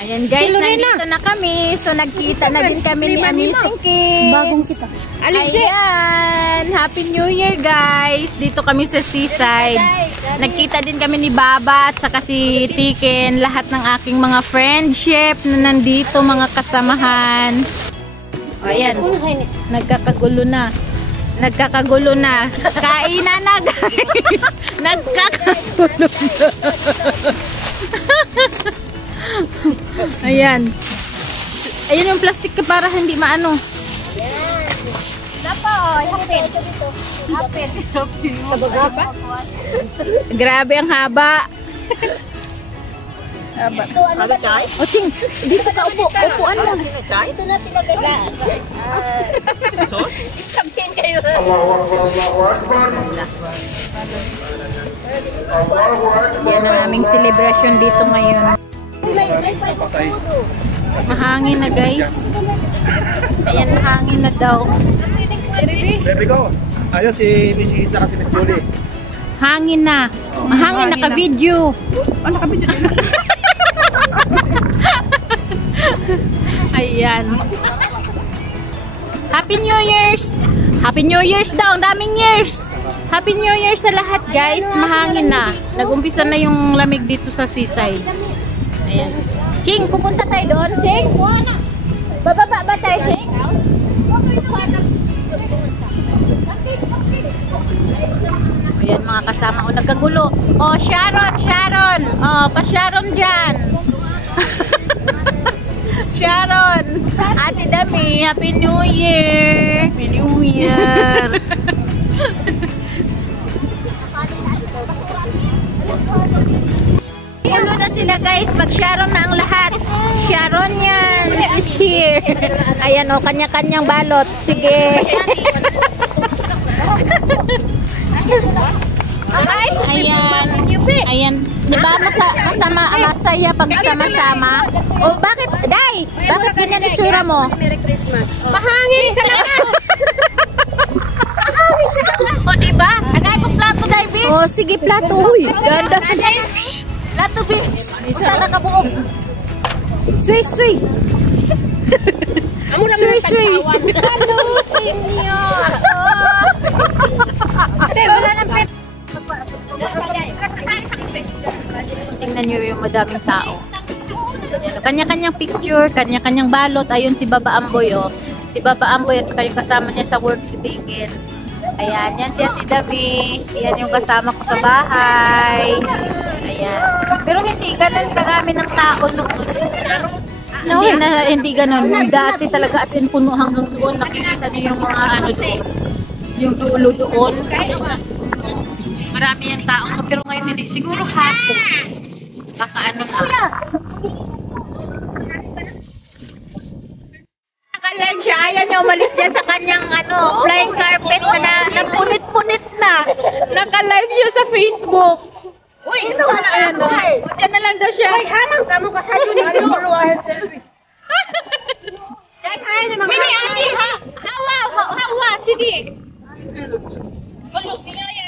Ayan guys, nandito na kami. So nagkita na din kami ni Amazing Kids. Bagong kita. Ayan, Happy New Year guys. Dito kami sa Seaside. Nagkita din kami ni Baba at saka si Tiken. Lahat ng aking mga friendship na nandito, mga kasamahan. Ayan, nagkakagulo na. Nagkakagulo na. Kainan na guys. Nagkakagulo na. Ayan. Ayan yung plastic ka para hindi maano. Hapin. Grabe ang haba. Haba. O ting, dito ka upo. Upuan mo. Ito na pinagala. Isapin kayo. Yan ang aming celebration dito ngayon. Mahangin na guys. Ayan, mahangin na daw. Baby ko. Ayun si Miss Isa kasi Miss Julie. Hangin na. Mahangin, naka-video. Oh, naka-video na. Ayan. Happy New Year's! Happy New Year's daw! Ang daming years! Happy New Year's sa lahat guys! Mahangin na. Nag-umpisa na yung lamig dito sa Seaside. Ayan. Ching, pupunta tayo doon. Ching! Bababa ba tayo, Ching? Ayan mga kasama. O, nagkagulo. O, Sharon! Sharon! O, pa-Sharon dyan! Sharon! Ate Dami! Happy New Year! Happy New Year! Ulo na sila guys, mag-Sharon na ang lahat. Sharon yan is here. Ayan o, kanya-kanyang balot. Sige. Ayan. Ayan. Diba masaya pag sama-sama? O bakit, Day? Bakit ganyan yung tsura mo? Merry Christmas. Mahangin ka na. O diba? Agay mo plato, Day, B. O sige, plato. Uy, ganda. Plato, B. Sana ka buong. Sway, sway. Sway. Hello, senior. Wala ng pet. Tingnan nyo yung madaming tao. Kanya-kanyang picture, kanya-kanyang balot. Ayun si Baba Amboy, oh. Si Baba Amboy at saka yung kasama niya sa work si Tiken. Ayan, yan si Ate Dami. Yan yung kasama ko sa bahay. Ayan. Pero hindi ganun karami ng tao noon. Hindi ganun. Dati talaga as in puno hanggang doon. Nakikita niyo yung mga ano doon. Yung dulo doon. Marami yung tao. Pero ngayon hindi. Siguro hapon. Baka ano na. Nakalive siya. Ayan niya umalis dyan sa kanyang flying carpet na napunit-punit na. Nakalive siya sa Facebook. Uy, ito na lang ako eh. Diyan na lang daw siya. Uy, hamang ka mo kasadyo ni Hawa. Mini, Adi, Hawa, sige. Hello,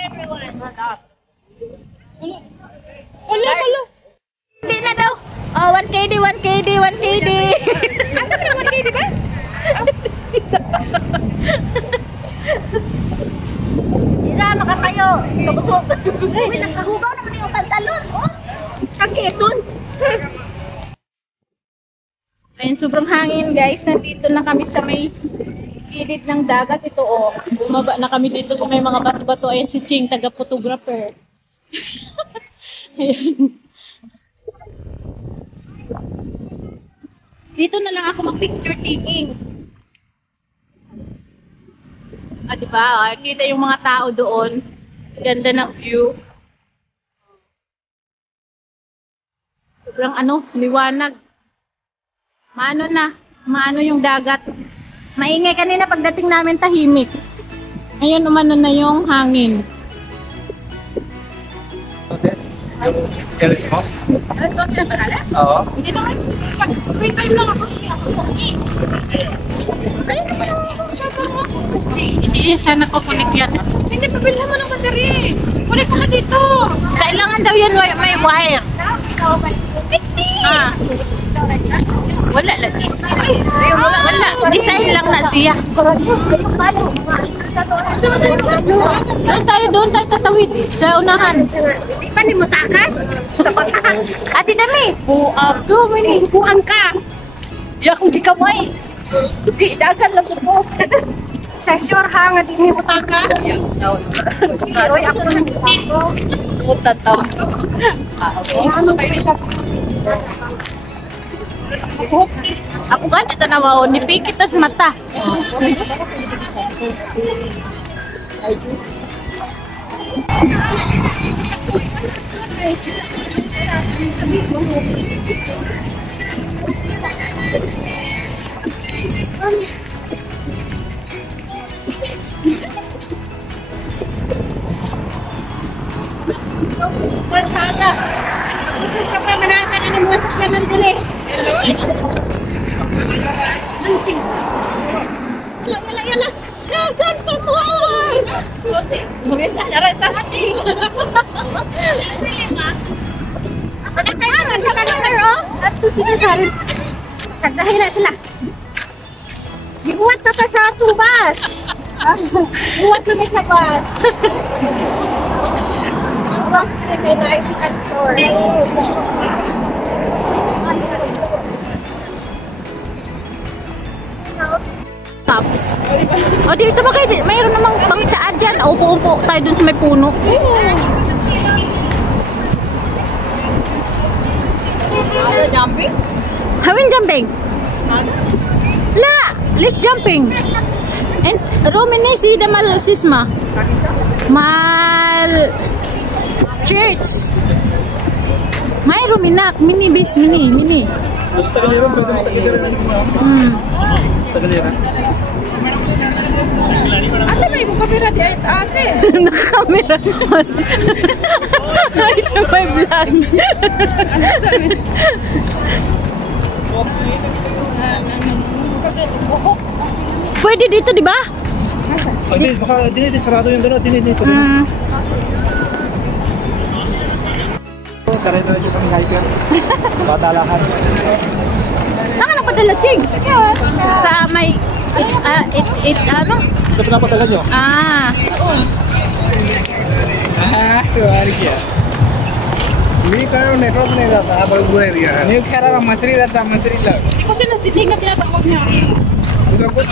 everyone. Hello. Hindi na daw. Oh, 1KD. Asa ka 1KD ba? Isama ka kayo. Kabusog. Uy, nakahubaw naman yung pantalon. Oh, kakiton. Ayun, sobrang hangin guys. Nandito na kami sa may gilid ng dagat. Ito oh. Bumaba na kami dito sa may mga bato-bato. Ayan si Ching, taga-photographer. Ayan. Dito na lang ako mag-picture taking. Diba? Kita yung mga tao doon. Ganda ng view. Sobrang liwanag. Maano yung dagat. Maingay kanina pagdating namin tahimik. Ngayon umano na yung hangin. Alas mo? Alas 12 na pala? Oo. Hindi naman. Pag-free time lang ako. Hindi siya nakukunik yan. Hindi, pabilhan mo ng battery. Kunik mo siya dito. Kailangan daw yan may wire. Hindi. siya. Doon tayo tatawid sa unahan. Di pa ni mo takas? Ate Dami. Buang ka. Ya kung di ka mo eh. Di dagan lang ko. Sa sure ha nga di ni mo takas. Sige, oy ako nang ako. Utat to. Ako kan ito na mao nipikit tas mata. Kalsada. Gusto ka pa manatan ang mga sakyanan dili. Anjing. Yala. Dagan pa mo. Maganda na tas. Ano kayo sa kanila ro? Ato sila karon. Sagdahin na sila. Gibuhat na ta sa atong bus. Gibuhat na sa bus. Ang bus kay na ay si Kantor. Tops. O di sa bagay, mayroon namang bang tsaa dyan. Upo-upo tayo dun sa may puno. Jumping? Hawin jumping? La! Let's jumping. And Romine si Damal Sisma. Mal Church. May Rominak. Mini bis. Mini. Gusto tagaliran, pwede mas tagaliran na hindi nga. Tagaliran. Asa may mo kamera di ay ate? Naka-camera. Ay, ito may vlog. Pwede dito, di ba? Hindi, baka diniti, sarado yung doon. Diniti. Taray-taray siya sa mga hiker. Batalakan. Saan ka napadala, Ching? Sa may... ano? Ito pinapatagan nyo? तुम्हारी क्या मी काय नेटवर्क नहीं रहता है बहुत बुरा एरिया है न्यू खैरा में मछली रहता है मछली लग Kasi natitig na tinatawag niya. उसका कुछ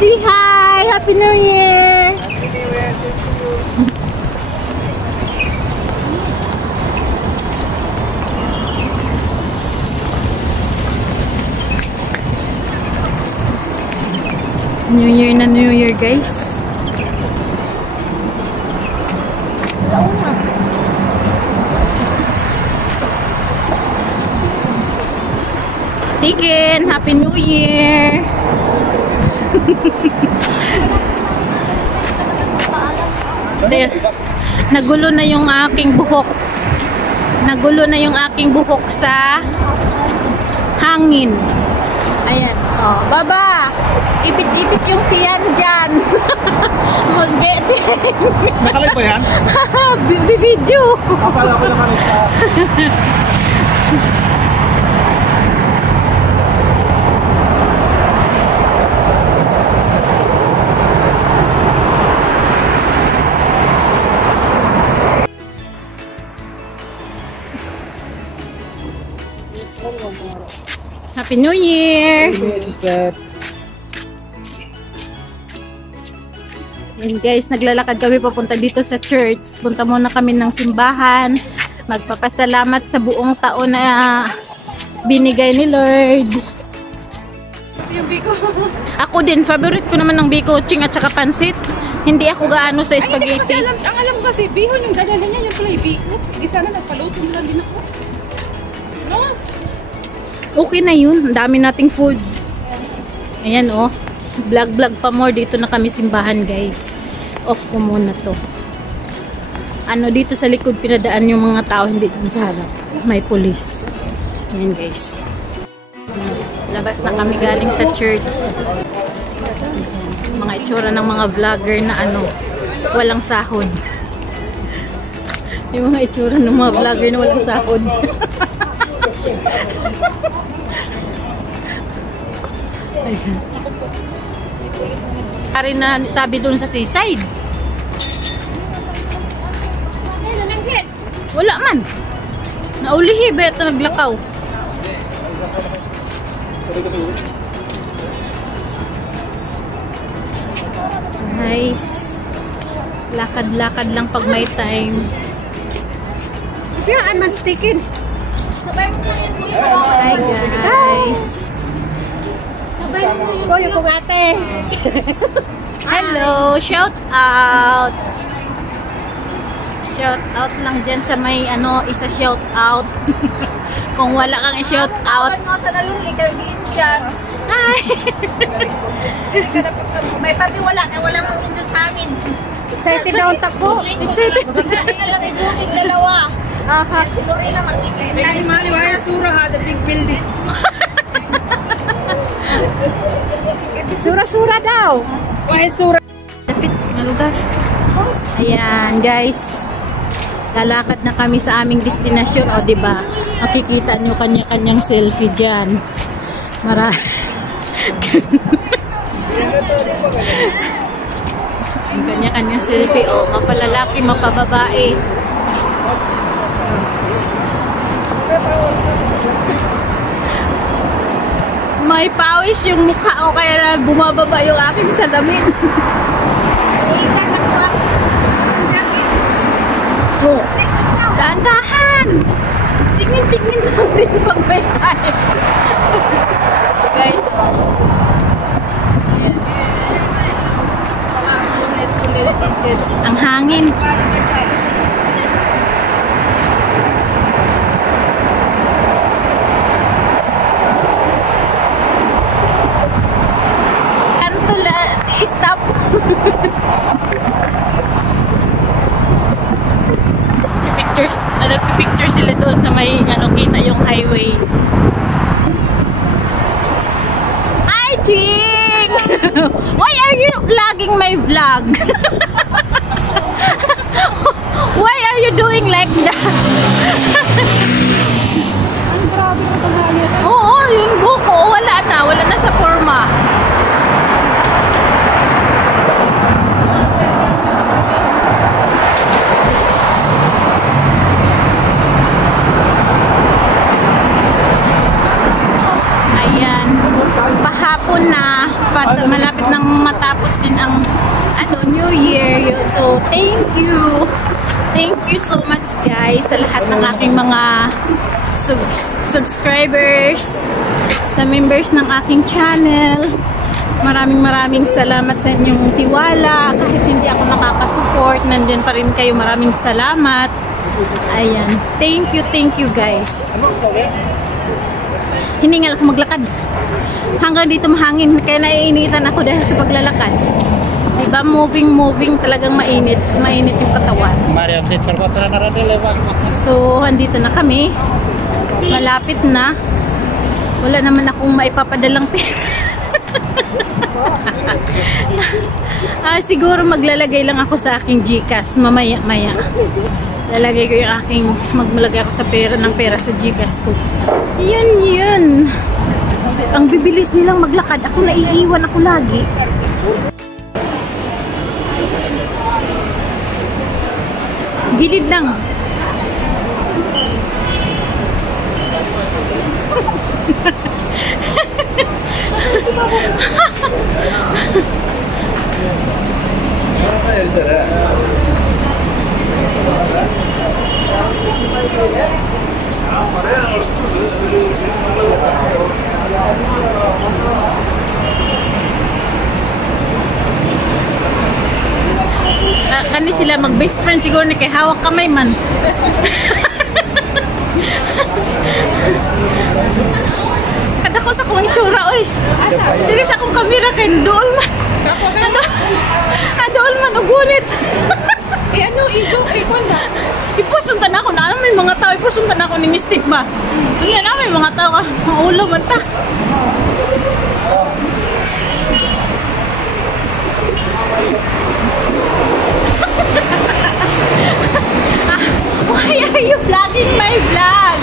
Say hi! Happy New Year! New Year na New Year, guys. Tiken, Happy New Year! Nagulo na yung aking buhok. Nagulo na yung aking buhok sa hangin. Ayan. Oh, baba! Ipit-ipit yung tiyan dyan. Mag-get. Nakalay ba yan? Video. Akala ko naman sa... Happy New Year! sister Yan guys, naglalakad kami papunta dito sa church. Punta muna kami ng simbahan. Magpapasalamat sa buong taon na binigay ni Lord. Yung biko. Ako din, favorite ko naman ng biko, ching at saka pansit. Hindi ako gaano sa Ay, hindi ko kasi spaghetti. ang alam ko kasi, bihon yung dadala niya, yung pala yung biko. Di sana nagpaluto mo lang din ako. No? Okay na yun. Ang dami nating food. Ayan oh. Vlog pa more. Dito na kami simbahan guys. Off ko muna to. Ano dito sa likod pinadaan yung mga tao. Hindi dito sa harap. May police. Ayan guys. Labas na kami galing sa church. Mga itsura ng mga vlogger na ano. Walang sahod. Yung mga itsura ng mga vlogger na walang sahod. Ayan. Pare na sabi doon sa seaside. Wala man. Naulihi ba ito naglakaw? Nice. Lakad-lakad lang pag may time. Yeah, I'm sticking. Hi guys. Ko yung ate. Hello, shout out. Shout out lang dyan sa may ano, isa shout out. Kung wala kang i-shout out. Sa naluli ka dyan. Hi. May pabiwala na wala mong injun sa amin. Excited na ang takbo. Excited. Kaya lang idumig dalawa. Aha. Si Lorena magkikita. Why Sura had a big building? Sura-sura daw. Why Sura? Lapit na lugar. Ayan, guys. Lalakad na kami sa aming destinasyon. O, diba? Makikita nyo kanya-kanyang selfie dyan. Ang kanya-kanyang selfie. O, mapalalaki, mapababae. May pawis yung mukha ko kaya bumababa yung aking salamin. Oh, dahan-dahan! Tingin-tingin lang din pag may time. Guys, ang hangin. Stop. Nagpicture sila doon sa may ano, kita yung highway. Hi, Ting! Why are you vlogging my vlog? Why are you doing like that? Ang grabe ko tanghali. Oo, yung buko. Wala na sa forma. Malapit nang matapos din ang ano, New Year. So, thank you. Thank you so much guys sa lahat ng aking mga subscribers, sa members ng aking channel. Maraming salamat sa inyong tiwala. Kahit hindi ako nakakasupport, nandyan pa rin kayo. Maraming salamat. Ayan. Thank you guys. Hiningal ako maglakad. Hanggang dito mahangin, kaya naiinitan ako dahil sa paglalakad. Diba, moving, talagang mainit yung katawan. So, andito na kami. Malapit na. Wala naman akong maipapadalang pera. Siguro maglalagay lang ako sa aking GCash mamaya-maya. Maglalagay ako sa pera sa GCash ko. Yun. Ang bibilis nilang maglakad. Ako naiiwan ako lagi. Gilid lang. Kani sila mag-best friend siguro ni kay hawak kamay man. Kada ko sa kong itsura, oy. Dili sa akong kamera kay dool man. Dool man ugunit. Ano, izoke ko na. Ipusuntan ako na may mga tao, ipusuntan ako ni Mystic ba? Yan na may mga tao ka. Ang ulo man ta. my vlog!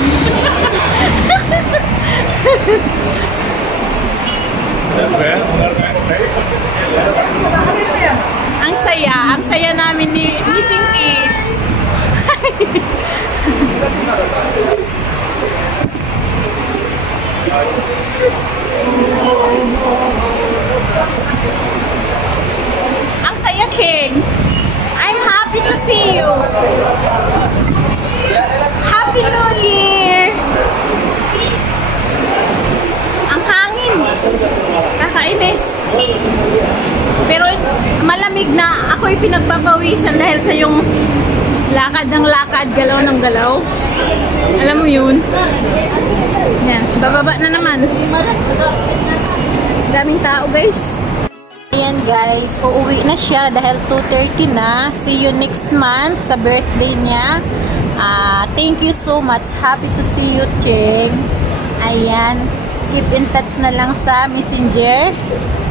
Ang saya namin ni Missing Kids. Ang saya, Ching. I'm happy to see you. Happy New Year! Ang hangin. Kakainis. Pero malamig na. Ako'y pinagpapawisan dahil sa yung lakad ng lakad, galaw ng galaw. Alam mo yun? Yan. Bababa na naman. Daming tao, guys. Ayan, guys. Uuwi na siya dahil 2:30 na. See you next month sa birthday niya. Thank you so much. Happy to see you, Cheng. Ayan. Keep in touch na lang sa Messenger.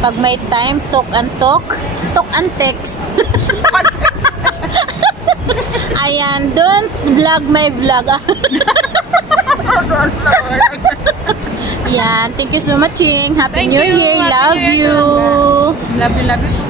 Pag may time, talk and talk. Talk and text. Ayan. Don't vlog my vlog. Yan. Thank you so much, Ching. Happy New Year. Love you. Love you, love you.